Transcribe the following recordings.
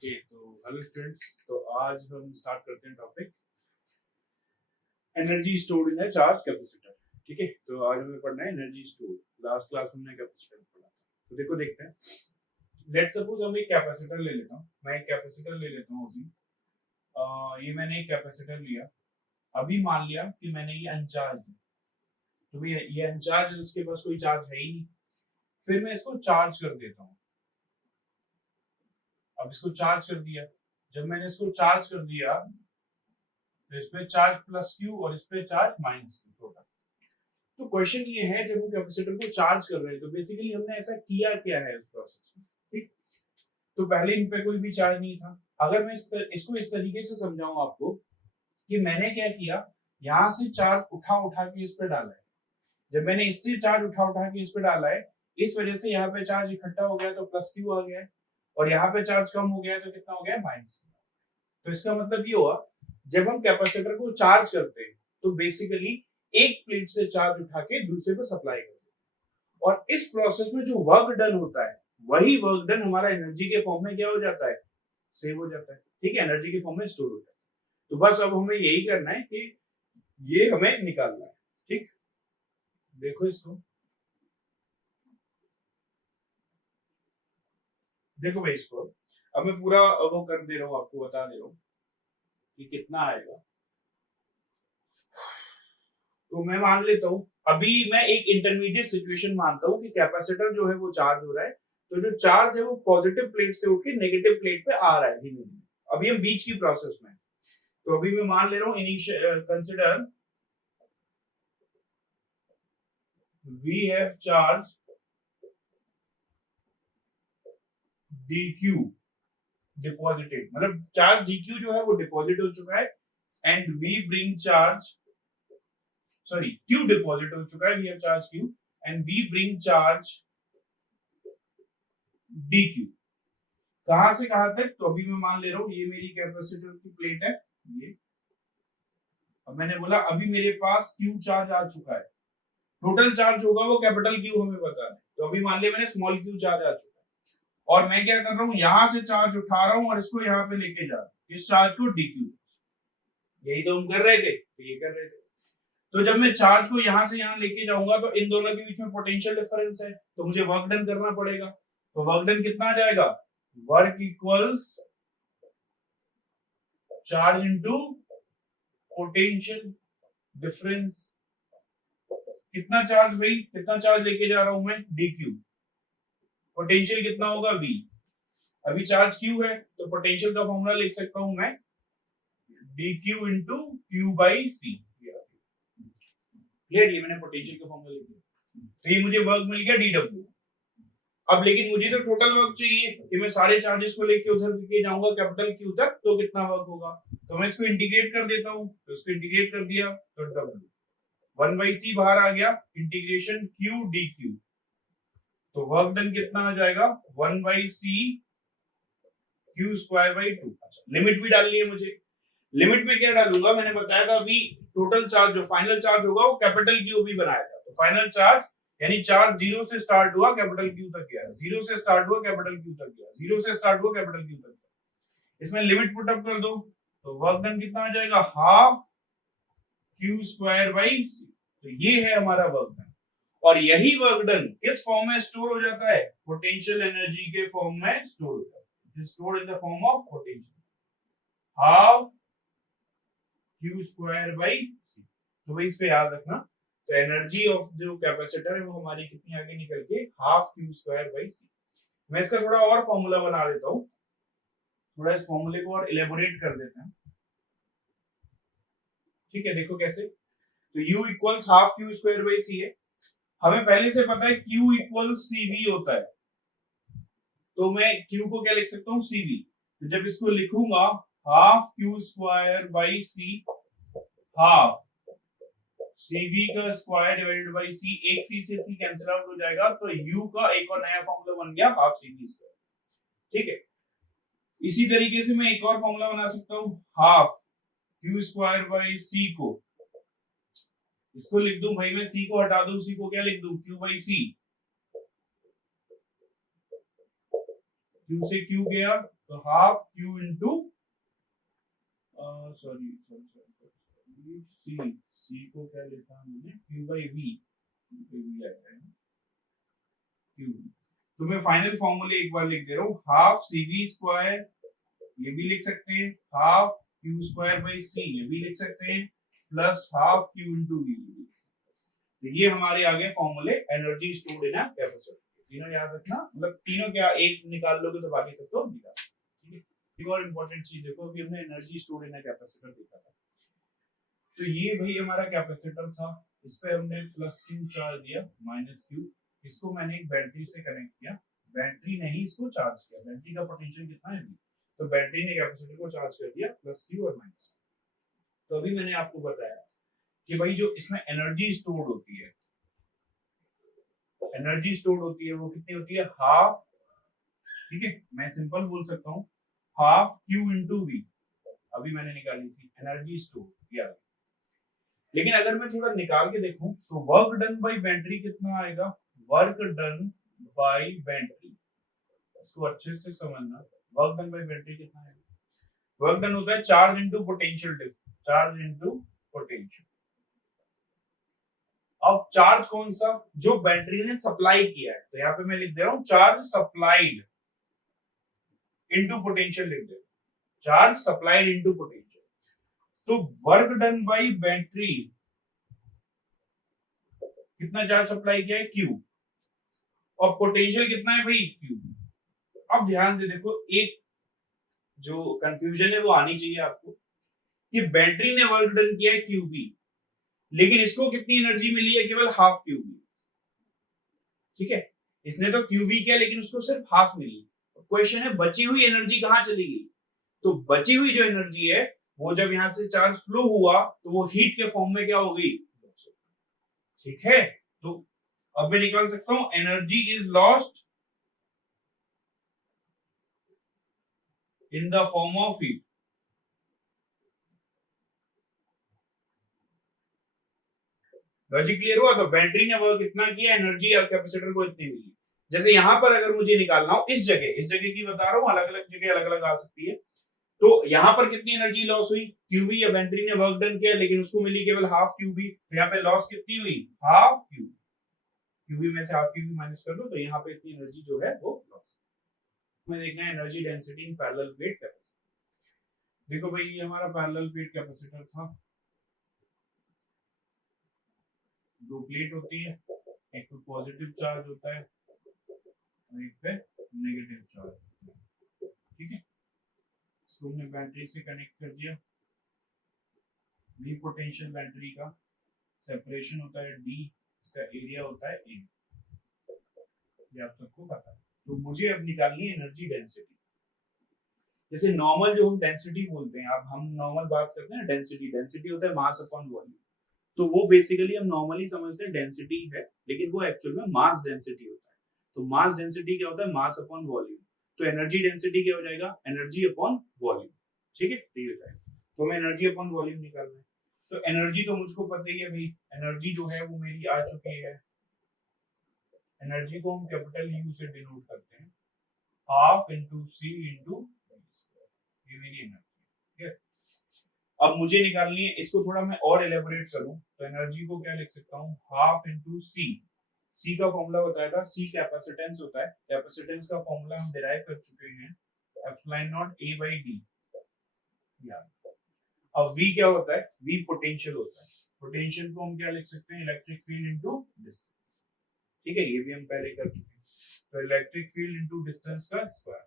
Okay, तो hello students. तो आज हम स्टार्ट करते हैं topic energy stored in a charge capacitor. ठीक है, तो आज हमें पढ़ना है एनर्जी स्टोर। लास्ट क्लास में हमने कैपेसिटर पढ़ा था। तो देखो देखते हैं। लेट्स सपोज हम एक कैपेसिटर ले लेता हूँ। मैं एक कैपेसिटर ले लेता हूँ अभी। ये मैंने एक कैपेसिटर लिया। अभी मान लिया कि मैंने ये अनचार्ज है, तो भी ये अनचार्ज है, उसके पास कोई चार्ज है ही नहीं। फिर मैं इसको चार्ज कर देता हूँ। अब इसको चार्ज कर दिया। जब मैंने इसको चार्ज कर दिया तो इस पे चार्ज प्लस क्यू और इस पे चार्ज माइनस क्यू टोटल। तो क्वेश्चन ये है, जब हम कैपेसिटर को चार्ज कर रहे हैं तो बेसिकली हमने ऐसा किया क्या है उस प्रोसेस में। ठीक, तो पहले इन पे कोई भी चार्ज नहीं था। अगर मैं इसको इस तरीके से समझाऊं आपको कि मैंने क्या किया, यहाँ से चार्ज उठा उठा के इस पे डाला है। जब मैंने इससे चार्ज उठा उठा के इस पे डाला है, इस वजह से यहाँ पे चार्ज इकट्ठा हो गया तो प्लस क्यू आ गया, और यहाँ पे चार्ज कम हो गया तो कितना हो गया, माइनस। तो इसका मतलब ये हुआ, जब हम कैपेसिटर को चार्ज करते हैं तो बेसिकली एक प्लेट से चार्ज उठा के दूसरे पे सप्लाई करते हैं, और इस प्रोसेस में जो वर्क डन होता है वही वर्क डन हमारा एनर्जी के फॉर्म में क्या हो जाता है, सेव हो जाता है। ठीक है, एनर्जी के फॉर्म में स्टोर हो जाता है। तो बस अब हमें यही करना है कि ये हमें निकालना है। ठीक, देखो इसको, देखो भाई इसको अब मैं पूरा वो कर दे रहा हूँ, आपको बता दे रहा हूँ कि कितना आएगा। तो मैं मान लेता हूँ, अभी मैं एक इंटरमीडिएट सिचुएशन मानता हूँ कि कैपेसिटर जो है वो चार्ज हो रहा है। तो जो चार्ज है वो पॉजिटिव प्लेट से उठ के नेगेटिव प्लेट पे आ रहा है धीमे धीमे। अभी हम बीच की प्रोसेस में। तो अभी मैं मान ले रहा हूँ initial consider we have charge dq deposited, मतलब चार्ज dq जो है वो डिपॉजिट हो चुका है, and we bring charge, sorry q deposit हो चुका है, we have charge q and we bring charge dq। कहां से कहां तक, तो अभी मैं मान ले रहा हूँ ये मेरी कैपेसिटर की प्लेट है ये। अब मैंने बोला अभी मेरे पास Q चार्ज आ चुका है। टोटल चार्ज होगा वो कैपिटल Q हमें पता है, तो अभी मान लिया मैंने स्मॉल Q चार्ज आ चुका है, और मैं क्या कर रहा हूँ, यहां से चार्ज उठा रहा हूँ और इसको यहाँ पे लेके जा रहा हूँ, इस चार्ज को dq। यही तो हम कर रहे थे, तो ये कर रहे थे। तो जब मैं चार्ज को यहाँ से यहाँ लेके जाऊंगा तो इन दोनों के बीच में पोटेंशियल डिफरेंस है, तो मुझे वर्क डन करना पड़ेगा। तो वर्क डन कितना आ जाएगा, work equals charge into potential difference. कितना चार्ज भाई, कितना चार्ज लेके जा रहा हूं मैं, dq। पोटेंशियल कितना होगा, v। अभी चार्ज q है तो पोटेंशियल का फॉर्मूला लिख सकता हूं मैं, dq into q by C. Clear, ये मैंने पोटेंशियल का फॉर्मूला लिख दिया। तो ये मुझे वर्क मिल गया dw। अब लेकिन मुझे तो टोटल वर्क चाहिए कि मैं सारे चार्जेस को लेके उधर लेके जाऊंगा कैपिटल Q तक, तो कितना वर्क होगा। तो मैं इसको इंटीग्रेट कर देता हूं, तो इसको इंटीग्रेट कर दिया तो w 1/c बाहर आ गया, इंटीग्रेशन q dq। तो वर्क डन कितना आ जाएगा, 1/c q स्क्वायर बाई 2। अच्छा, लिमिट भी डालनी है मुझे। लिमिट में क्या डालूंगा, मैंने बताया था अभी टोटल चार्ज जो फाइनल चार्ज होगा वो कैपिटल Q भी बनाया था। तो फाइनल चार्ज यानी चार्ज जीरो से स्टार्ट हुआ कैपिटल Q तक गया, जीरो से स्टार्ट हुआ कैपिटल Q तक गया, जीरो से स्टार्ट हुआ कैपिटल Q तक गया। इसमें लिमिट पुट अप कर दो तो वर्क डन कितना आ जाएगा, half q square by c। तो ये है हमारा वर्क डन, और यही वर्क डन किस फॉर्म में स्टोर हो जाता है, पोटेंशियल एनर्जी के फॉर्म में स्टोर हो जाता है, stored in the form of potential half q square by c। तो भाई इस पे याद रखना। तो एनर्जी ऑफ जो कैपेसिटर है वो हमारी कितनी आगे निकल के half q square by c। मैं इसका थोड़ा और फॉर्मूला बना देता हूँ, थोड़ा इस फॉर्मूले को और इलेबोरेट कर देते हैं। ठीक है, देखो कैसे। तो u equals half q square by c है। हमें पहले से पता है q इक्वल्स cv होता है, तो मैं q को क्या लिख सकता हूँ, cv। तो जब इसको लिखूंगा half q square by c, half cv का स्क्वायर डिवाइडेड बाई c, एक c से c कैंसिल आउट हो जाएगा, तो u का एक और नया फॉर्मूला बन गया हाफ cv स्क्वायर। ठीक है, इसी तरीके से मैं एक और फॉर्मूला बना सकता हूँ, half q square by c को, इसको लिख दूं भाई, मैं c को हटा दूं, c को क्या लिख दूं, q बाई c। q से q गया तो half Q into sorry C को क्या लिखा हमने क्यू बाई वी क्यू। तो मैं फाइनल फॉर्मूले एक बार लिख दे रहा हूँ, हाफ सी वी स्क्वायर ये भी लिख सकते हैं, half Q square by C ये भी लिख सकते हैं, plus half Q into V. तो ये हमारे आगे फॉर्मूले energy stored in a capacitor. तीनों याद रखना, मतलब तीनों क्या एक निकाल लोगे तो बाकी सब तो निकाल। ठीक है, एक और इंपॉर्टेंट चीज देखो, अभी हमने energy stored in a capacitor देखा था, तो ये भाई हमारा कैपेसिटर था, इस पे हमने प्लस क्यू चार्ज दिया, माइनस क्यू, इसको मैंने एक बैटरी से कनेक्ट किया, बैटरी ने ही इसको चार्ज किया, बैटरी का पोटेंशियल कितना है, तो बैटरी ने कैपेसिटर को चार्ज कर दिया प्लस क्यू और माइनस। तो अभी मैंने आपको बताया कि भाई जो इसमें एनर्जी स्टोर्ड होती है, एनर्जी स्टोर्ड होती है वो कितनी होती है, हाफ, ठीक है, मैं सिंपल बोल सकता हूँ हाफ क्यू इंटू वी, अभी मैंने निकाली थी एनर्जी स्टोर्ड यार। लेकिन अगर मैं थोड़ा निकाल के देखूं तो वर्क डन बाय बैटरी कितना आएगा, वर्क डन बाय बैटरी, इसको अच्छे से समझना, वर्क डन बाय बैटरी कितना है, वर्क डन होता है charge into potential difference, charge into potential. अब चार्ज कौन सा, जो बैटरी ने सप्लाई किया है, तो यहाँ पे मैं लिख दे रहा हूं चार्ज सप्लाइड इनटू पोटेंशियल, लिख they charge supplied into potential. तो वर्क डन बाय बैटरी कितना चार्ज सप्लाई किया है, क्यू, और पोटेंशियल कितना है भाई, क्यू। अब ध्यान से देखो, एक जो कंफ्यूजन है वो आनी चाहिए आपको, कि बैटरी ने वर्क डन किया है क्यूबी, लेकिन इसको कितनी एनर्जी मिली है, केवल हाफ क्यूबी, ठीक है, इसने तो क्यूबी किया लेकिन उसको सिर्फ हाफ मिली। क्वेश्चन है बची हुई एनर्जी कहां चली गई, तो बची हुई जो एनर्जी है वो जब यहां से चार्ज फ्लो हुआ तो वो हीट के फॉर्म में क्या हो गई, ठीक है। तो अब मैं निकाल सकता हूं energy is lost in the form of heat. Logic clear हुआ, तो बैटरी ने वर्क इतना किया, एनर्जी और कैपेसिटर को इतनी मिली। जैसे यहां पर अगर मुझे निकालना हो, इस जगह की बता रहा हूं, अलग अलग जगह अलग अलग आ सकती है, तो यहां पर कितनी एनर्जी लॉस हुई, क्यूबी, या बैटरी ने वर्क डन किया लेकिन उसको मिली केवल हाफ क्यूबी, तो यहाँ पे लॉस कितनी हुई, हाफ क्यूबी, क्यूबी में से हाफ क्यूबी माइनस कर दो तो यहाँ पे इतनी एनर्जी जो है वो लॉस। में देखना है energy density in parallel plate capacitor. देखो भाई ये हमारा पैरेलल प्लेट कैपेसिटर था, दो प्लेट होती है, एक पे पॉजिटिव चार्ज होता है और एक पे नेगेटिव चार्ज, ठीक है। इसको हमने बैटरी से कनेक्ट कर दिया, वी पोटेंशियल बैटरी का सेपरेशन होता है डी, इसका एरिया होता है ए, ये आप सबको पता है। तो मुझे अब निकालनी है एनर्जी डेंसिटी। जैसे नॉर्मल जो हम डेंसिटी बोलते हैं, अब हम नॉर्मल बात करते हैं डेंसिटी, डेंसिटी होता है मास अपॉन वॉल्यूम, तो वो बेसिकली हम नॉर्मली समझते हैं डेंसिटी है, लेकिन वो एक्चुअल में मास डेंसिटी होता है। तो मास डेंसिटी क्या होता है, मास अपॉन वॉल्यूम, तो एनर्जी डेंसिटी क्या हो जाएगा, एनर्जी अपॉन वॉल्यूम, ठीक है, ये हो जाएगा। तो हमें एनर्जी अपॉन वॉल्यूम निकालना है, तो एनर्जी तो मुझको पता ही है भाई, एनर्जी जो है वो मेरी आ चुकी है, एनर्जी को हम कैपिटल यू से डिनोट करते हैं, हाफ इंटू सी इंटू, ये मेरी एनर्जी, ठीक है। अब मुझे निकालनी है, इसको थोड़ा मैं और एलेबोरेट करूं तो एनर्जी को क्या लिख सकता हूं, हाफ इंटू सी, सी का फॉर्मूला बताया था, सी कैपेसिटेंस होता है, कैपेसिटेंस का फॉर्मूला हम डिराइव कर चुके हैं, epsilon not a by D. अब V क्या होता है, V पोटेंशियल होता है, पोटेंशियल को हम क्या लिख सकते हैं, इलेक्ट्रिक फील्ड इनटू डिस्टेंस, ठीक है, ये भी हम पहले कर चुके हैं। तो इलेक्ट्रिक फील्ड इनटू डिस्टेंस का स्क्वायर,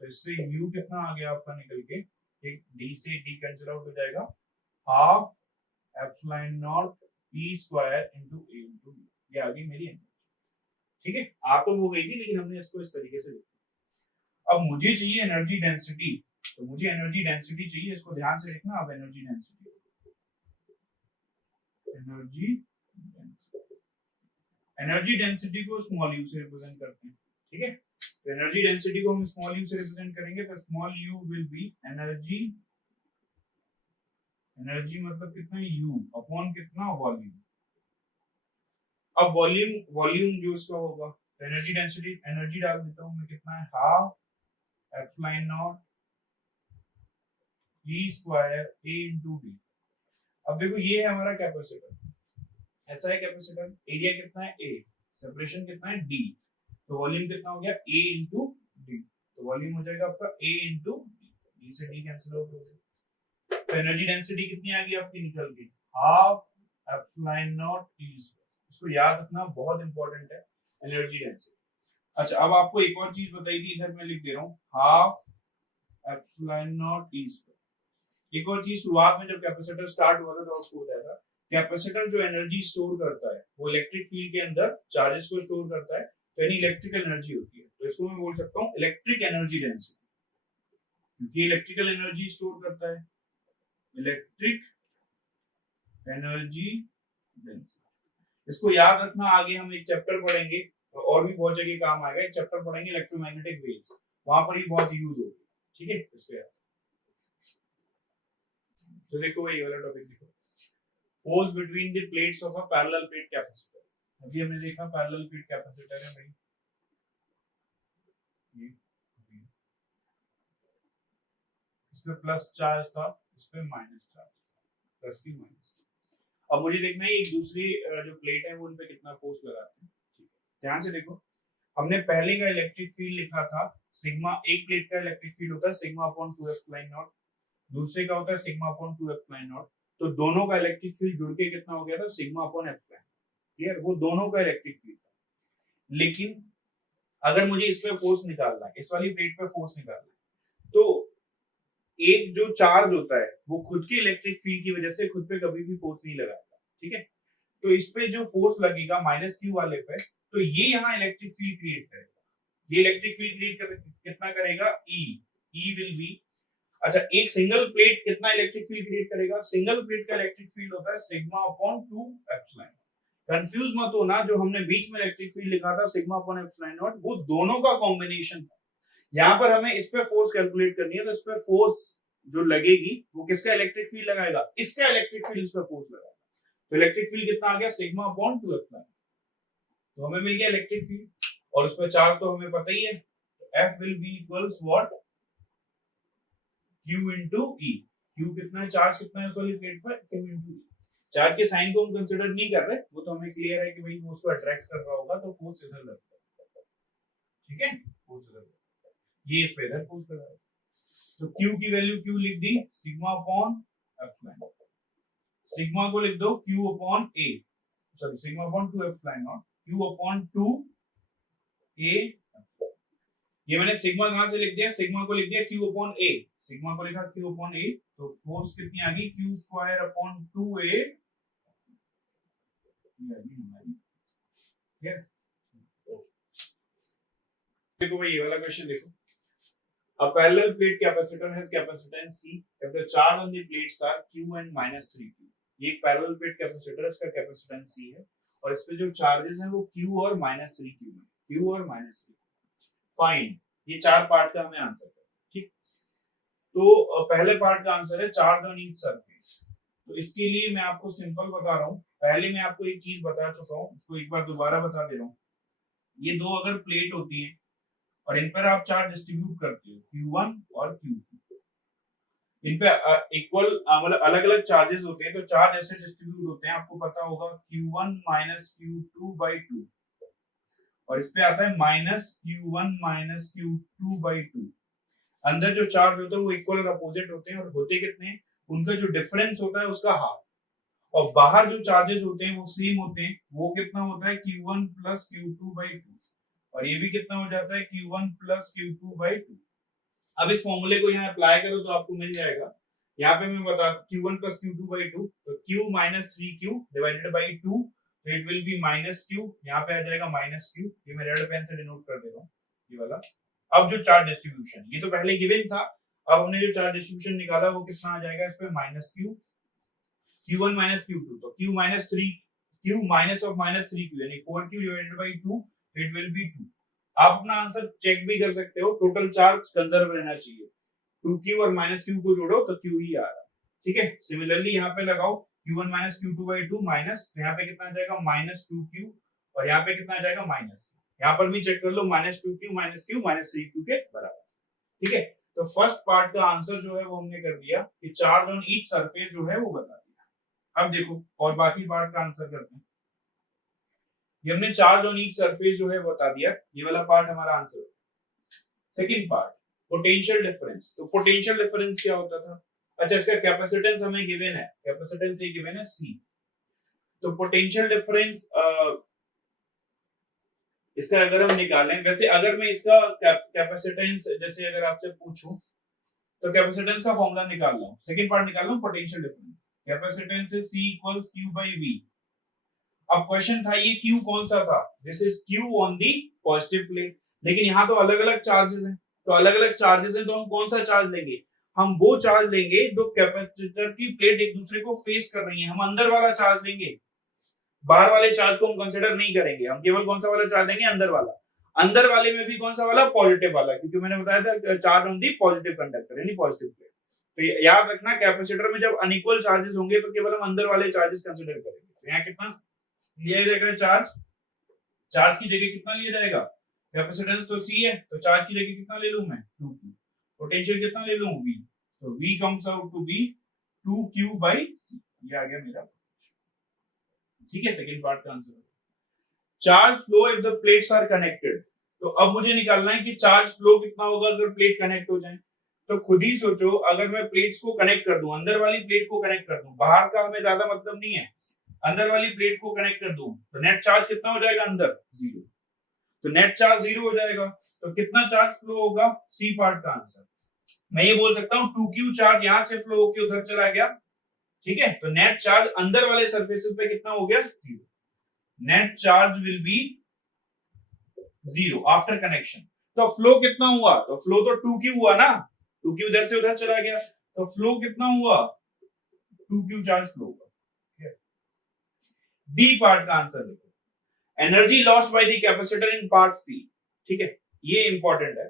तो इससे U कितना आ गया आपका निकल के, एक D से D कैंसिल आउट हो जाएगा, half epsilon not E square into A into B, ये आ गई मेरी एनर्जी, ठीक है। आ तो हो गई थी लेकिन हमने इसको इस तरीके से लिखा। अब मुझे चाहिए एनर्जी डेंसिटी, तो मुझे एनर्जी डेंसिटी चाहिए, इसको ध्यान से लिखना। अब एनर्जी डेंसिटी, एनर्जी डेंसिटी को स्मॉल यू से रिप्रेजेंट करते हैं, ठीक है। तो एनर्जी डेंसिटी को हम स्मॉल यू से रिप्रेजेंट करेंगे, तो small you will be energy, energy मतलब कितना, यू अपॉन कितना, वॉल्यूम। अब वॉल्यूम जो इसका होगा, तो एनर्जी डेंसिटी, एनर्जी डाल देता हूं मैं, कितना है, half epsilon not E square A into D. अब देखो ये है हमारा कैपेसिटर, ऐसा है कैपेसिटर, एरिया कितना है ए, सेपरेशन कितना है डी, तो वॉल्यूम कितना हो गया ए इंटू डी, तो वॉल्यूम हो जाएगा आपका ए इंटू डी से डी कैंसिल हो गया। तो एनर्जी डेंसिटी कितनी आ गई आपकी निकल गई, half epsilon not E square. इसको याद रखना बहुत इंपॉर्टेंट है, एनर्जी डेंसिटी। अच्छा अब आपको एक और चीज बताई थी, इधर मैं लिख दे रहा हूँ half epsilon not E square. एक और चीज, शुरुआत में जब कैपेसिटर स्टार्ट हुआ था तो आपको बताया था कैपेसिटर जो एनर्जी स्टोर करता है वो इलेक्ट्रिक फील्ड के अंदर चार्जेस को स्टोर करता है, तो यानी इलेक्ट्रिकल एनर्जी होती है। तो इसको मैं बोल सकता हूँ इलेक्ट्रिक एनर्जी डेंसिटी, क्योंकि इलेक्ट्रिकल एनर्जी स्टोर करता है, इलेक्ट्रिक एनर्जी डेंसिटी। इसको याद रखना, आगे हम एक चैप्टर पढ़ेंगे तो और भी बहुत जगह काम आएगा, एक चैप्टर पढ़ेंगे इलेक्ट्रोमैग्नेटिक वेव्स, वहां पर ही बहुत यूज होगी, ठीक है। इसको याद, तो देखो भाई ये वाला टॉपिक देखो, force between the plates of a parallel plate capacitor. अभी हमने देखा पैरेलल प्लेट कैपेसिटर है भाई, इस पे प्लस चार्ज था, इस पे माइनस चार्ज, प्लस की माइनस। अब मुझे देखना है एक दूसरी जो प्लेट है वो उन पे कितना फोर्स लगाते हैं, ठीक है। ध्यान से देखो, हमने पहले का इलेक्ट्रिक फील्ड लिखा था सिग्मा, एक प्लेट का इलेक्ट्रिक फील्ड होता है सिग्मा अपॉन 2 एप्सिलॉन नॉट, दूसरे का होता है सिग्मा अपॉन 2 एप्सिलॉन नॉट, तो दोनों का इलेक्ट्रिक फील्ड जुड़ के कितना हो गया था सिग्मा अपॉन एप्सिलॉन, क्लियर, वो दोनों का इलेक्ट्रिक फील्ड था। लेकिन अगर मुझे इस पे फोर्स निकालना है, इस वाली प्लेट पे फोर्स निकालना है, तो एक जो चार्ज होता है वो खुद के इलेक्ट्रिक फील्ड की वजह से खुद पे कभी भी फोर्स नहीं लगाएगा, ठीक है। तो इस पे जो फोर्स लगेगा माइनस क्यू वाले पे, तो ये यहाँ इलेक्ट्रिक फील्ड क्रिएट करेगा, ये इलेक्ट्रिक फील्ड क्रिएट कितना करेगा ई, ई विल बी, अच्छा एक सिंगल प्लेट कितना इलेक्ट्रिक फील्ड क्रिएट करेगा, सिंगल प्लेट का इलेक्ट्रिक फील्ड होता है सिग्मा अपॉन 2 एप्सिलॉन। कंफ्यूज मत होना, जो हमने बीच में इलेक्ट्रिक फील्ड लिखा था सिग्मा अपॉन एप्सिलॉन नॉट वो दोनों का कॉम्बिनेशन था। यहाँ पर हमें इस पे फोर्स कैलकुलेट करनी है, तो इस पे फोर्स जो लगेगी वो किसका इलेक्ट्रिक फील्ड लगाएगा, इसका इलेक्ट्रिक फील्ड इस पे फोर्स लगाएगा, तो इलेक्ट्रिक फील्ड कितना आ गया सिग्मा अपॉन 2 एप्सिलॉन, तो हमें मिल गया इलेक्ट्रिक फील्ड, और उस पे चार्ज तो हमें पता ही है, F will be equals what, Q into E। Q कितना है, चार्ज कितना है उस वाली प्लेट पर, Q into E। चार्ज के साइन को हम कंसीडर नहीं कर रहे, वो तो हमें क्लियर है कि भाई वो उसको अट्रैक्ट कर रहा होगा, तो फोर्स इधर लगता है, ठीक है, फोर्स इधर लगता है, ये इस पे इधर फोर्स लगा है, तो Q की वैल्यू Q लिख दी सिग्मा अपॉन एप्सिलॉन, सिग्मा को लिख दो Q upon A, sorry sigma upon 2 epsilon not, Q upon 2 A। ये मैंने सिग्मा कहां से लिख दिया, सिग्मा को लिख दिया Q अपॉन A, सिग्मा को लिखा Q अपॉन A, तो फोर्स कितनी आ गई Q स्क्वायर अपॉन 2A, देखो भाई ये वाला क्वेश्चन देखो, a parallel plate capacitor has capacitance C if the charge on the plates are Q and minus 3Q। ये एक पैरेलल प्लेट कैपेसिटर है, इसका कैपेसिटेंस C है, और इस पे जो चार्जेस हैं वो Q और minus 3Q में, Q और minus 3Q। फाइन, ये चार पार्ट का हमें आंसर है, ठीक। तो पहले पार्ट का आंसर है चार्ज ऑन ईच सरफेस। तो इसके लिए मैं आपको सिंपल बता रहा हूँ, पहले मैं आपको एक चीज बता चुका हूँ, उसको एक बार दोबारा बता दे रहा हूँ। ये दो अगर प्लेट होती है और इन पर आप चार्ज डिस्ट्रीब्यूट करते हो Q1 और Q2, इन पे इक्वल मतलब अलग अलग चार्जेस होते हैं, तो चार्ज ऐसे डिस्ट्रीब्यूट होते हैं, आपको पता होगा Q1 माइनस Q2/2, और इस पे आता है माइनस Q1 माइनस Q2/2। अंदर जो चार्ज होता है वो इक्वल और अपोजिट होते हैं, और होते कितने हैं, उनका जो डिफरेंस होता है उसका हाफ, और बाहर जो चार्जेस होते हैं वो सेम होते हैं, वो कितना होता है Q1 प्लस Q2/2, और ये भी कितना हो जाता है Q1 प्लस Q2/2। अब इस फॉर्मूले को यहाँ अप्लाई करो तो आपको मिल जाएगा, यहाँ पे मैं बता Q1 प्लस Q2/2, तो Q minus 3Q divided by 2, तो it will be minus Q, यहाँ पे आ जाएगा माइनस Q, ये मैं रेड पेन से डिनोट कर दे रहा हूँ ये वाला। अब जो चार्ज डिस्ट्रीब्यूशन, ये तो पहले गिवन था, अब हमने जो चार्ज डिस्ट्रीब्यूशन निकाला वो कितना आ जाएगा इस पे minus Q, Q1 minus Q2, तो Q minus 3, Q minus of minus 3Q यानी 4Q divided by 2, it will B 2। आप अपना आंसर चेक भी कर सकते हो, टोटल चार्ज कंजर्व रहना चाहिए, 2Q और माइनस Q को जोड़ो तो Q ही आ रहा है, ठीक है। सिमिलरली यहाँ पे लगाओ Q1 माइनस Q2/2 माइनस, यहाँ पे कितना आ जाएगा माइनस 2Q, और यहाँ पे कितना आ जाएगा माइनस, यहाँ पर भी चेक कर लो minus 2Q minus Q minus 3Q के बराबर। ठीक है, तो फर्स्ट पार्ट का आंसर जो है वो हमने कर दिया कि चार्ज ऑन ईच सरफेस जो है वो बता दिया। अब देखो और बाकी पार्ट का आंसर करते हैं। ये हमने चार्ज ऑन ईच सरफेस जो है बता दिया, ये वाला पार्ट हमारा आंसर है। Second part potential difference. तो पोटेंशियल डिफरेंस क्या होता था? अच्छा, इसका कैपेसिटेंस हमें गिवन है, कैपेसिटेंस ये गिवन है C। तो पोटेंशियल डिफरेंस इसका अगर हम निकालें, वैसे अगर मैं इसका कैपेसिटेंस जैसे अगर आपसे पूछूं तो कैपेसिटेंस का फॉर्मूला निकाल रहा हूं, सेकंड पार्ट निकाल रहा हूं potential difference. Capacitance is C equals Q by V। अब क्वेश्चन था ये Q कौन सा था? This is Q on the positive plate, लेकिन यहाँ तो अलग अलग चार्जेस हैं, तो अलग अलग चार्जेस हैं, तो हम कौन सा चार्ज लेंगे? हम वो चार्ज लेंगे जो कैपेसिटर की प्लेट एक दूसरे को फेस कर रही है, हम अंदर वाला चार्ज लेंगे, बाहर वाले चार्ज को हम कंसीडर नहीं करेंगे, हम केवल कौन सा वाला चार्ज लेंगे? अंदर वाला। अंदर वाले में भी कौन सा वाला? पॉजिटिव वाला, क्योंकि मैंने बताया था charge on the positive conductor यानी पॉजिटिव प्लेट। तो याद रखना कैपेसिटर में जब अनइक्वल चार्जेस होंगे तो केवल हम अंदर वाले चार्जेस कंसीडर करेंगे। तो यहाँ कितना लिया जाएगा चार्ज? चार्ज की जगह कितना लिया जाएगा? कैपेसिटेंस तो C है, तो चार्ज की जगह कितना ले लूं मैं? 2Q। पोटेंशियल कितना ले लूं? V। तो V comes out to be 2Q by C। ये आ गया मेरा, ठीक है, सेकंड पार्ट का answer. Charge flow if the plates are connected. तो अब मुझे निकालना है कि चार्ज फ्लो कितना होगा अगर प्लेट कनेक्ट हो जाए। तो खुद ही सोचो, अगर मैं प्लेट्स को कनेक्ट कर दूं, अंदर वाली प्लेट को कनेक्ट कर दूं, बाहर का हमें ज्यादा मतलब नहीं है, अंदर वाली प्लेट को कनेक्ट कर दूं, तो नेट चार्ज कितना हो जाएगा अंदर? 0। तो नेट चार्ज 0 हो जाएगा, तो कितना चार्ज फ्लो होगा? सी पार्ट का आंसर। मैं ये बोल सकता हूं 2Q चार्ज यहां से फ्लो होकर उधर चला गया, ठीक है, तो नेट चार्ज अंदर वाले सरफेसेस पे कितना हो गया? 0। Net charge will be 0 after connection. तो फ्लो कितना हुआ? तो फ्लो तो 2Q हुआ ना, 2Q उधर से उधर चला गया, तो फ्लो कितना हुआ? 2Q चार्ज फ्लो हुआ। डी पार्ट का आंसर देखो, energy lost by the capacitor in part C, ठीक है, ये इंपॉर्टेंट है।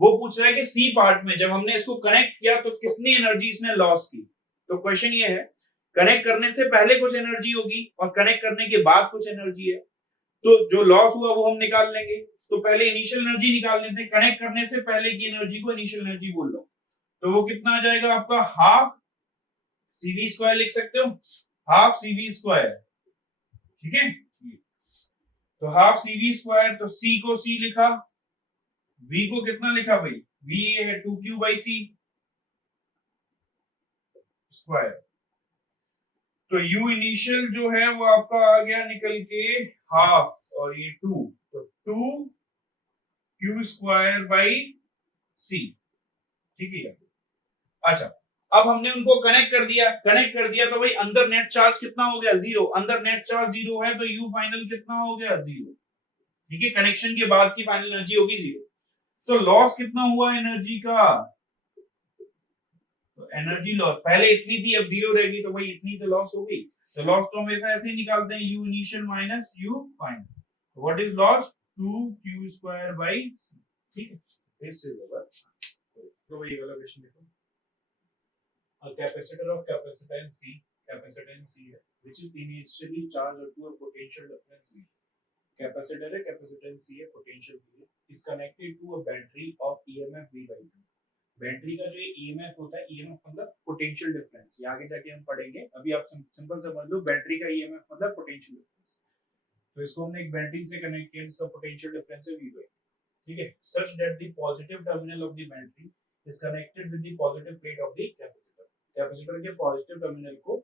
वो पूछ रहा है कि सी पार्ट में जब हमने इसको कनेक्ट किया तो कितनी एनर्जी इसने लॉस की। तो क्वेश्चन ये है, कनेक्ट करने से पहले कुछ एनर्जी होगी और कनेक्ट करने के बाद कुछ एनर्जी है, तो जो लॉस हुआ वो हम निकाल लेंगे। तो पहले इनिशियल एनर्जी निकाल लेते हैं, कनेक्ट करने से पहले की एनर्जी को इनिशियल एनर्जी बोल लो, तो वो कितना आ जाएगा आपका? हाफ CV स्क्वायर लिख सकते हो, हाफ CV स्क्वायर, ठीक है। तो हाफ CV स्क्वायर, तो C को C लिखा, V को कितना लिखा भाई? V ये है 2Q by C स्क्वायर। तो U इनिशियल जो है वो आपका आ गया निकल के हाफ, और ये 2, तो 2Q स्क्वायर बाई C, ठीक है। अच्छा, अब हमने उनको कनेक्ट कर दिया, तो भाई अंदर नेट चार्ज कितना हो गया? 0। अंदर नेट चार्ज 0 है तो U फाइनल कितना हो गया? 0, ठीक है, कनेक्शन के बाद की फाइनल एनर्जी होगी 0। तो लॉस कितना हुआ एनर्जी का? तो एनर्जी लॉस पहले इतनी थी, अब 0 रहेगी, तो भाई इतनी तो लॉस हो गई। तो लॉस तो हमेशा ऐसे ही निकालते हैं, U initial minus U final. What is loss? 2Q square by C, ठीक है। दिस इज अवर, तो भाई ये वाला क्वेश्चन देखो, a capacitor of capacitance C है which is initially charged to a potential difference V। Capacitor है, capacitance C है, पोटेंशियल V है, is connected to a battery of EMF V by 2। Battery का जो EMF होता है, EMF मतलब potential difference, ये आगे जाके हम पढ़ेंगे, अभी आप सिंपल समझ लो बैटरी का EMF मतलब पोटेंशियल डिफरेंस। तो इसको हमने एक बैटरी से कनेक्ट किया, इसका पोटेंशियल डिफरेंस है V by 2, ठीक है। such that the positive terminal of the battery is connected with the positive plate of the capacitor। Capacitor के पॉजिटिव टर्मिनल को,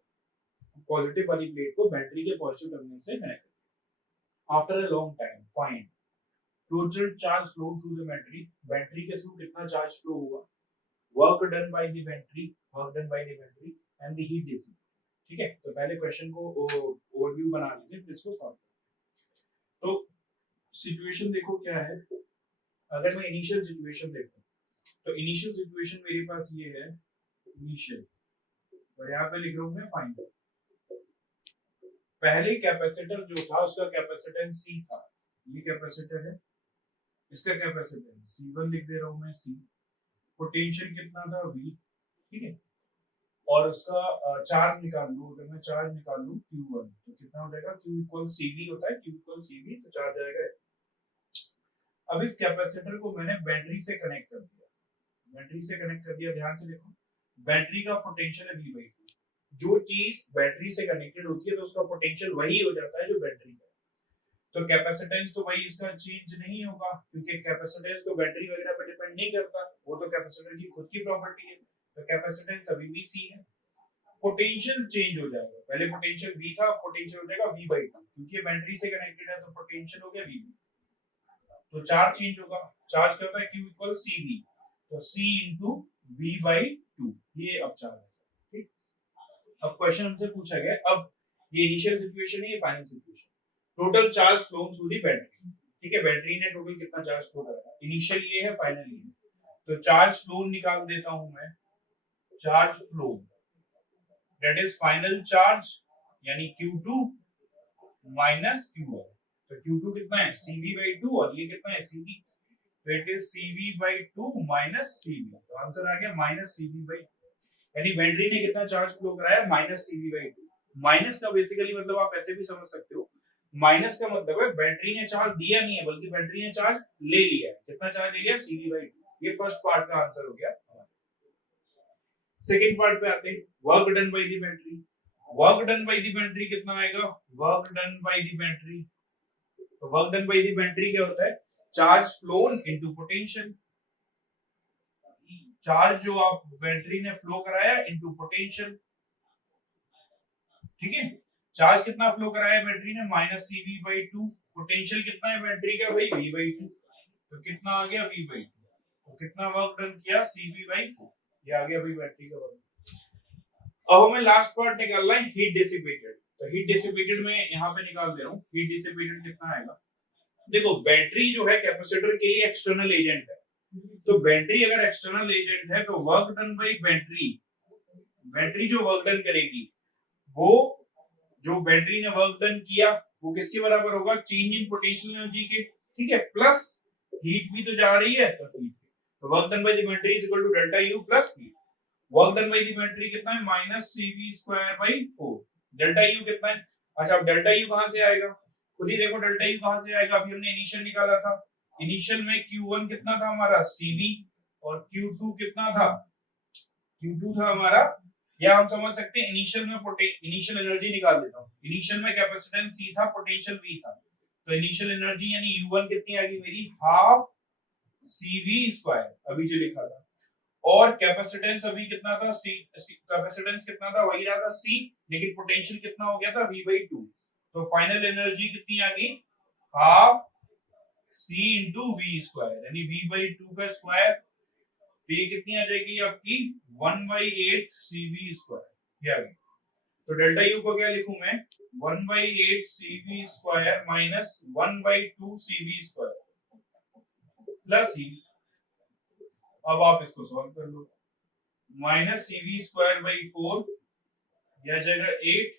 पॉजिटिव वाली प्लेट को बैटरी के पॉजिटिव टर्मिनल से कनेक्ट करते हैं। After a long time find total charge flow through the battery, battery के through कितना चार्ज फ्लो हुआ, work done by the battery, and the heat dissipated, ठीक है। तो पहले क्वेश्चन को ओवरव्यू बना लीजिए, फिर इसको सॉल्व करें। तो सिचुएशन देखो क्या है, अगर मैं इनिशियल सिचुएशन देखूं तो इनिशियल सिचुएशन मेरे पास ये है इनिशियल, और यहाँ पे लिख रहा हूं मैं फाइनल। पहले कैपेसिटर जो था उसका कैपेसिटेंस C था, ये कैपेसिटर है, इसका कैपेसिटेंस C1 लिख दे रहा हूं मैं C। पोटेंशियल कितना था V, ठीक है, और उसका चार्ज निकाल लूं, अगर मैं चार्ज निकाल लूं Q1 तो कितना हो जाएगा? Q इक्वल CV होता है, Q इक्वल CV, तो चार्ज आएगा। अब इस कैपेसिटर को मैंने बैटरी से कनेक्ट कर दिया, बैटरी से कनेक्ट कर दिया, ध्यान से देखो बैटरी का पोटेंशियल है V/2। जो चीज बैटरी से कनेक्टेड होती है तो उसका पोटेंशियल वही हो जाता है जो बैटरी का। तो कैपेसिटेंस तो भाई इसका चेंज नहीं होगा, क्योंकि कैपेसिटेंस तो बैटरी वगैरह पे डिपेंड नहीं करता, वो तो कैपेसिटर की खुद की प्रॉपर्टी है। तो कैपेसिटेंस अभी भी C है। पोटेंशियल चेंज हो जाएगा, पहले पोटेंशियल V था, पोटेंशियल हो जाएगा V/2, क्योंकि बैटरी से कनेक्टेड है तो पोटेंशियल हो गया V। तो चार्ज चेंज होगा, चार्ज क्या होता है Q इक्वल CV, तो C इंटू V/2, ये अब चार्ज है। ठीक, अब क्वेश्चन हमसे पूछा गया, अब ये इनिशियल सिचुएशन है, ये final situation. Total charge flow through the battery, ठीक है, बैटरी ने टोटल कितना चार्ज फ्लो करा, इनिशियल ये है, फाइनल ये है। तो चार्ज फ्लो निकाल देता हूं मैं, charge flow that is final charge यानी Q2 माइनस Q1। तो Q2 कितना है CV/2 और ये कितना है CV, तो it is CV/2 minus CV। तो आंसर आ गया माइनस CV/2, यानी बैटरी ने कितना चार्ज फ्लो कराया माइनस CV/2। माइनस का बेसिकली मतलब आप ऐसे भी समझ सकते हो, माइनस का मतलब है बैटरी ने चार्ज दिया नहीं है बल्कि बैटरी ने चार्ज ले लिया है। कितना चार्ज ले लिया CV/2। ये फर्स्ट पार्ट का आंसर हो गया। सेकंड पार्ट पे आते हैं, work done by the battery. Work done by the battery कितना आएगा, work done by the battery, तो work done by the battery क्या होता है, charge flown into potential. Charge जो आप बैटरी ने फ्लो कराया इनटू पोटेंशियल, ठीक है। चार्ज कितना फ्लो कराया बैटरी ने माइनस CV/2, पोटेंशियल कितना है बैटरी का भाई V/2, तो कितना आ गया V/2, तो कितना वर्क डन किया CV/4, ये आ गया भाई बैटरी का वर्क। अब हमें लास्ट पार्ट निकालना है हीट डिसिपेटेड। तो हीट डिसिपेटेड में यहाँ पे निकाल दे रहा हूँ, हीट डिसिपेटेड कितना आएगा। देखो बैटरी जो है कैपेसिटर के लिए एक्सटर्नल एजेंट है, तो बैटरी अगर एक्सटर्नल एजेंट है तो work done bye battery, battery जो वर्क डन करेगी वो जो बैटरी ने वर्क डन किया वो किसके बराबर होगा, चेंज इन पोटेंशियल एनर्जी के, ठीक है, प्लस हीट भी तो जा रही है तो हीट, तो work done by the battery is equal to delta U plus heat. Work done by the battery कितना है माइनस CV²/4, डेल्टा U कितना है, अच्छा अब डेल्टा U कहां से आएगा, खुद ही देखो डेल्टा U कहां से आएगा, अभी हमने इनिशियल निकाला था, इनिशियल में Q1 कितना था हमारा CV और Q2 कितना था, Q2 था हमारा, या हम समझ सकते हैं इनिशियल में इनिशियल एनर्जी निकाल देता हूं, इनिशियल में कैपेसिटेंस C था, पोटेंशियल V था, तो इनिशियल एनर्जी यानी U1 कितनी आ गई मेरी हाफ CV², अभी जो लिखा था, और कैपेसिटेंस अभी कितना था कैपेसिटेंस कितना था वही रहा था C, लेकिन पोटेंशियल कितना हो गया था V/2, तो फाइनल एनर्जी कितनी आ गई हाफ C इंटू V², यानी V/2 का स्क्वायर, तो ये कितनी आ जाएगी आपकी 1/8 CV², ये आ गई। तो डेल्टा U को क्या लिखूं मैं 1/8 CV² माइनस 1/2 CV² प्लस ही, अब आप इसको सॉल्व कर लो, माइनस CV²/4 यह आ जाएगा 8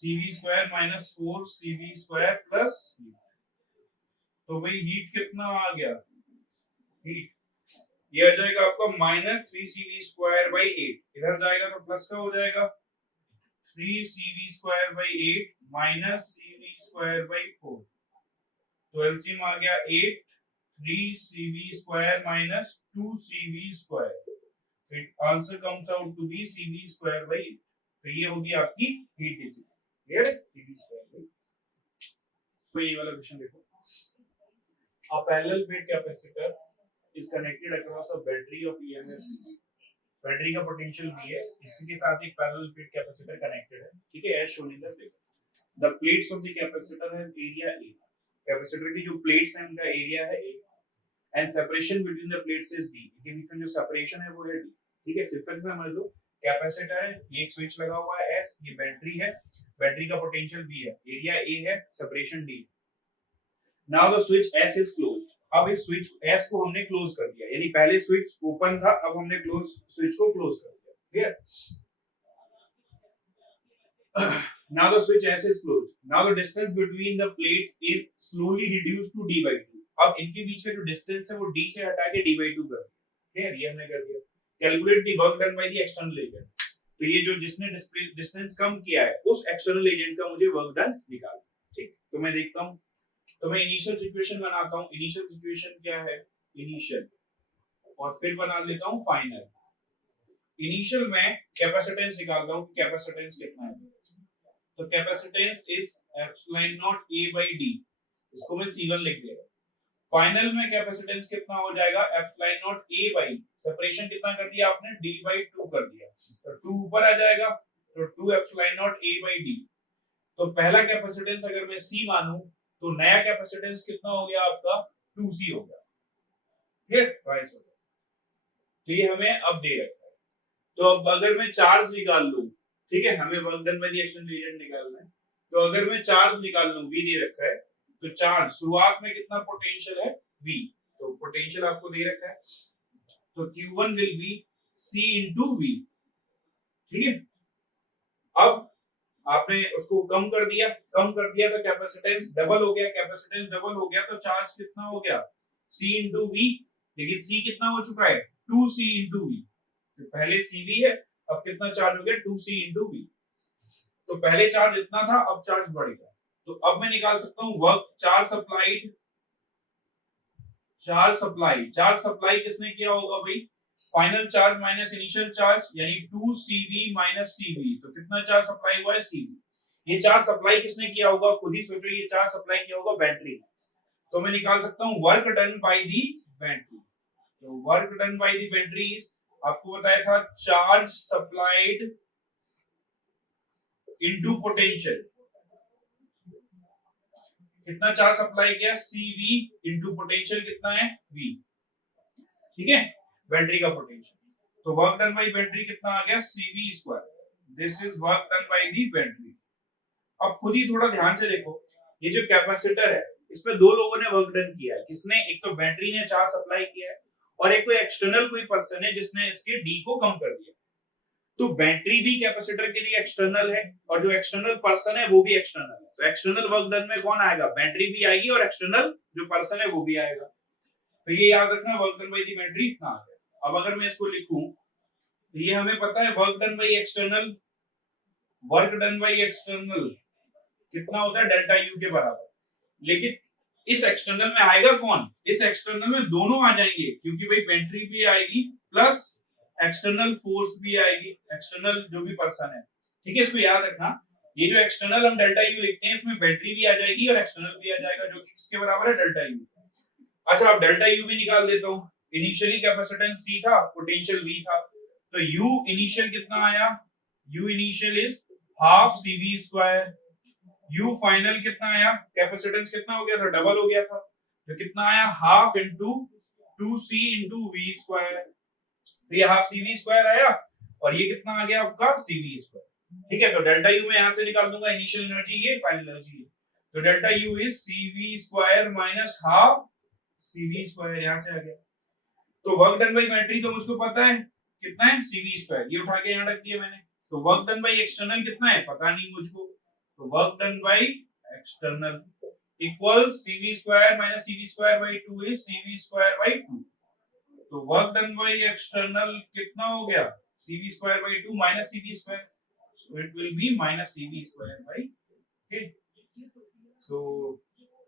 CV² माइनस 4 CV² प्लस, तो भाई हीट कितना आ गया, हीट ये आ जाएगा आपका माइनस 3CV²/8, इधर जाएगा तो प्लस का हो जाएगा 3CV²/8 माइनस CV²/4, तो एलसीएम आ गया 8, 3CV² minus 2CV², answer comes out to be CV²/8, तो ये होगी आपकी हीट डिसिपेशन, क्लियर है CV²/8। तो ये वाला क्वेश्चन देखो, a parallel plate capacitor is connected across a battery of EMF, battery का पोटेंशियल भी है, इसके साथ एक पैरेलल प्लेट कैपेसिटर कनेक्टेड है, ठीक है, as shown in the figure. The plates of the capacitor has area A, capacitor की जो प्लेट्स हैं उनका एरिया है A, and separation between the plates is D, इनके बीच में जो सेपरेशन है वो है D, ठीक है। सिंपल से समझ लो, कैपेसिटर है, ये एक स्विच लगा हुआ है S, ये बैटरी है, बैटरी का पोटेंशियल B है, एरिया A है, separation D। Now the switch S is closed, अब इस स्विच S को हमने क्लोज कर दिया, यानी पहले स्विच ओपन था, अब हमने स्विच को क्लोज कर दिया, clear. Now the switch S is closed, now the distance between the plates is slowly reduced to D/2, अब इनके बीच का जो डिस्टेंस है वो D से हटा के D/2 कर दिया, क्लियर, ये हमने कर दिया। Calculate the work done by the external agent, तो ये जो जिसने डिस्टेंस कम किया है उस एक्सटर्नल एजेंट का मुझे वर्क डन निकालना, ठीक। तो मैं देखता हूं, तो मैं इनिशियल सिचुएशन बनाता हूं, इनिशियल सिचुएशन क्या है, इनिशियल और फिर बना लेता हूँ फाइनल। इनिशियल में कैपेसिटेंस निकालता हूँ, कैपेसिटेंस कितना है। तो capacitance is epsilon not a by D, इसको मैं C1 लिख दिया। फाइनल में कैपेसिटेंस कितना हो जाएगा, epsilon not a by, separation कितना कर दिया आपने, d बाई 2 कर दिया, तो 2 ऊपर आ जाएगा, तो 2 epsilon not a by D. तो पहला कैपेसिटेंस अगर मैं C मानूं तो नया कैपेसिटेंस कितना हो गया आपका, 2C हो गया, ठीक है, राइट हो गया। तो ये हमें अब दे रखा है। तो अब अगर मैं चार्ज निकाल लूं, ठीक है, हमें work done by the external agent निकालना है, तो अगर मैं चार्ज निकाल लूं, V दे रखा है, तो चार्ज शुरुआत में कितना पोटेंशियल है, V, तो पोटेंशियल आपको दे रखा है, तो Q1 will be C into V, ठीक है। अब आपने उसको कम कर दिया तो कैपेसिटेंस डबल हो गया, कैपेसिटेंस डबल हो गया तो चार्ज कितना हो गया, C into V, लेकिन C कितना हो चुका है, 2C into V, तो पहले CV है, अब कितना चार्ज हो गया, 2C into V। तो पहले चार्ज इतना था, अब चार्ज बढ़ गया, तो अब मैं निकाल सकता हूं वर्क, चार्ज सप्लाई किसने किया होगा भाई, final charge minus initial charge, यानी 2CV माइनस CV, तो कितना चार्ज सप्लाई हुआ है, CV। ये चार्ज सप्लाई किसने किया होगा, खुद ही सोचो, ये चार्ज सप्लाई किया होगा बैटरी ने। तो मैं निकाल सकता हूं work done by the battery. तो work done by the battery is, आपको बताया था, चार्ज सप्लाइड इनटू पोटेंशियल, कितना चार्ज सप्लाई किया, CV इनटू पोटेंशियल कितना है, V, ठीक है, बैटरी का पोटेंशियल। तो वर्क डन बाय बैटरी कितना आ गया, CV square, this is work done by the battery. अब खुद ही थोड़ा ध्यान से देखो, ये जो कैपेसिटर है, इसमें दो लोगों ने वर्क डन किया है, किसने, एक तो बैटरी ने चार्ज सप्लाई किया है, और एक कोई एक्सटर्नल कोई पर्सन है जिसने इसके D को कम कर दिया। तो बैटरी भी कैपेसिटर के लिए एक्सटर्नल है, और जो एक्सटर्नल पर्सन है वो भी एक्सटर्नल है, तो एक्सटर्नल वर्क डन में कौन आएगा, बैटरी भी आएगी और एक्सटर्नल जो पर्सन है वो भी आएगा। तो ये याद रखना, work done by the battery इतना आ गया। अब अगर मैं इसको लिखूं, तो ये हमें पता है work done by external, work done by external कितना होता है, डेल्टा U के बराबर। लेकिन इस एक्सटर्नल में आएगा कौन, इस एक्सटर्नल में दोनों आ जाएंगे, क्योंकि भाई बैटरी भी आएगी प्लस एक्सटर्नल फोर्स भी आएगी, एक्सटर्नल जो भी पर्सन है, ठीक है, इसको याद रखना। ये जो एक्सटर्नल हम डेल्टा U लिखते हैं, इसमें बैटरी भी आ जाएगी और एक्सटर्नल भी आ जाएगा, जो कि किसके बराबर है, डेल्टा U। अच्छा, अब डेल्टा U भी निकाल देता हूं। इनिशियली कैपेसिटेंस C था, पोटेंशियल V था, तो U इनिशियल कितना आया, U initial is half CV square, U final कितना आया, कैपेसिटेंस कितना हो गया था, डबल हो गया था, तो कितना आया, half into 2C into V square, तो ये हाफ CV स्क्वायर आया, और ये कितना आ गया आपका, CV स्क्वायर, ठीक है। तो डेल्टा U मैं यहां से निकाल दूंगा, इनिशियल एनर्जी ये, फाइनल एनर्जी ये, तो delta U is CV square minus half CV square, यहां से आ गया। तो वर्क डन बाय बैटरी तो मुझको पता है कितना है, CV स्क्वायर, ये उठा के यहां रख दिया मैंने। तो वर्क डन बाय एक्सटर्नल कितना है, पता नहीं मुझको, तो work done by external equals CV square minus CV square by 2 is CV square by 2। तो वर्क डन बाय एक्सटर्नल कितना हो गया, CV square by 2 minus CV square, so it will be minus CV square by, okay. So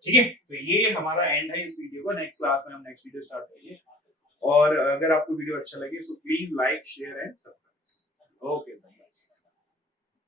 ठीक है, तो ये हमारा and है इस वीडियो का। नेक्स्ट क्लास में हम नेक्स्ट वीडियो स्टार्ट करेंगे, और अगर आपको वीडियो अच्छा लगे so please like, share and subscribe.